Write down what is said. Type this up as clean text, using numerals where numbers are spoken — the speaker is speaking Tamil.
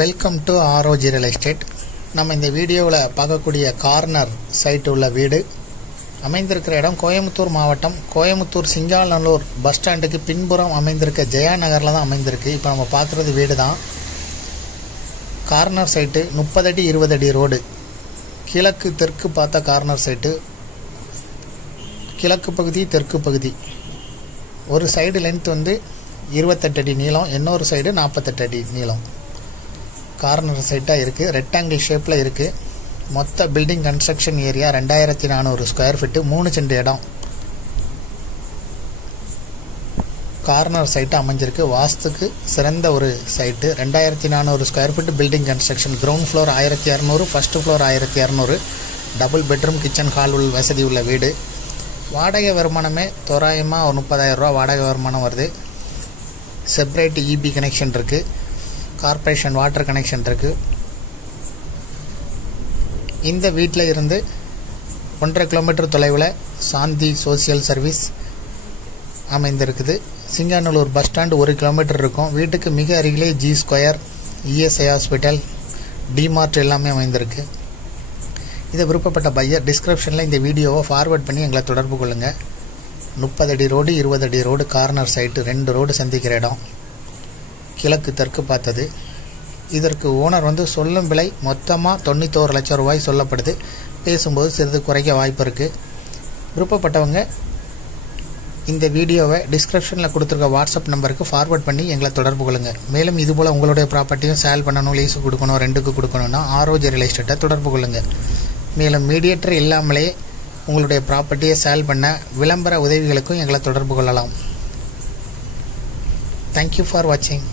Welcome to ROG real estate. நம்ம இந்த வீடியோவில் பார்க்கக்கூடிய கார்னர் சைட் உள்ள வீடு அமைந்திருக்கிற இடம் கோயம்புத்தூர் மாவட்டம் கோயம்புத்தூர் சிங்காநல்லூர் பஸ் ஸ்டாண்டுக்கு பின்புறம் அமைந்திருக்க ஜெயா நகரில் தான் அமைந்திருக்கு. இப்போ நம்ம பார்க்குறது வீடு தான். கார்னர் சைட்டு 30 அடி 20 அடி ரோடு, கிழக்கு தெற்கு பார்த்த கார்னர் சைட்டு. கிழக்கு பகுதி தெற்கு பகுதி. ஒரு சைடு லென்த் வந்து 28 அடி நீளம், இன்னொரு சைடு 48 அடி நீளம். கார்னர் சைட்டாக இருக்குது. ரெக்டாங்கிள் ஷேப்பில் இருக்குது. மொத்த building construction area 2400 square feet, 3 cent இடம். கார்னர் சைட்டு அமைஞ்சிருக்கு. வாஸ்துக்கு சிறந்த ஒரு site. 2400 square feet building construction. Ground floor 1200, first floor 1200. Double bedroom kitchen hall வசதி உள்ள வீடு. வாடகை வருமானமே தோராயமாக ஒரு 30,000 ரூபா வாடகை வருமானம் வருது. செப்பரேட் இபி கனெக்ஷன் இருக்குது. கார்பரேஷன் வாட்டர் கனெக்ஷன் இருக்குது. இந்த வீட்டில் இருந்து 1.5 கிலோமீட்டர் தொலைவில் சாந்தி சோசியல் சர்வீஸ் அமைந்திருக்குது. சிங்காநல்லூர் பஸ் ஸ்டாண்டு 1 கிலோமீட்டர் இருக்கும். வீட்டுக்கு மிக அருகிலே G square, ESI hospital, DMart எல்லாமே அமைந்திருக்கு. இதை விருப்பப்பட்ட பையர் டிஸ்கிரிப்ஷனில் இந்த வீடியோவை ஃபார்வர்ட் பண்ணி எங்களை தொடர்பு கொள்ளுங்கள். 30 அடி ரோடு, 20 அடி ரோடு, கார்னர் சைட்டு, 2 ரோடு சந்திக்கிற இடம், கிழக்கு தெற்கு பார்த்தது. இதற்கு ஓனர் வந்து சொல்லும் விலை மொத்தமாக 91 லட்சம் ரூபாய் சொல்லப்படுது. பேசும்போது சிறிது குறைக்க வாய்ப்பு இருக்குது. விருப்பப்பட்டவங்க இந்த வீடியோவை டிஸ்கிரிப்ஷனில் கொடுத்துருக்க வாட்ஸ்அப் நம்பருக்கு ஃபார்வர்ட் பண்ணி எங்களை தொடர்பு கொள்ளுங்கள். மேலும் இதுபோல் உங்களுடைய ப்ராப்பர்ட்டியும் சேல் பண்ணணும், லீஸு கொடுக்கணும், ரெண்டுக்கு கொடுக்கணும்னா ஆர்ஓஜி ரியல் எஸ்டேட்டை தொடர்பு கொள்ளுங்கள். மேலும் மீடியேட்டர் இல்லாமலே உங்களுடைய ப்ராப்பர்ட்டியை சேல் பண்ண விளம்பர உதவிகளுக்கும் எங்களை தொடர்பு கொள்ளலாம். தேங்க்யூ ஃபார் வாட்சிங்.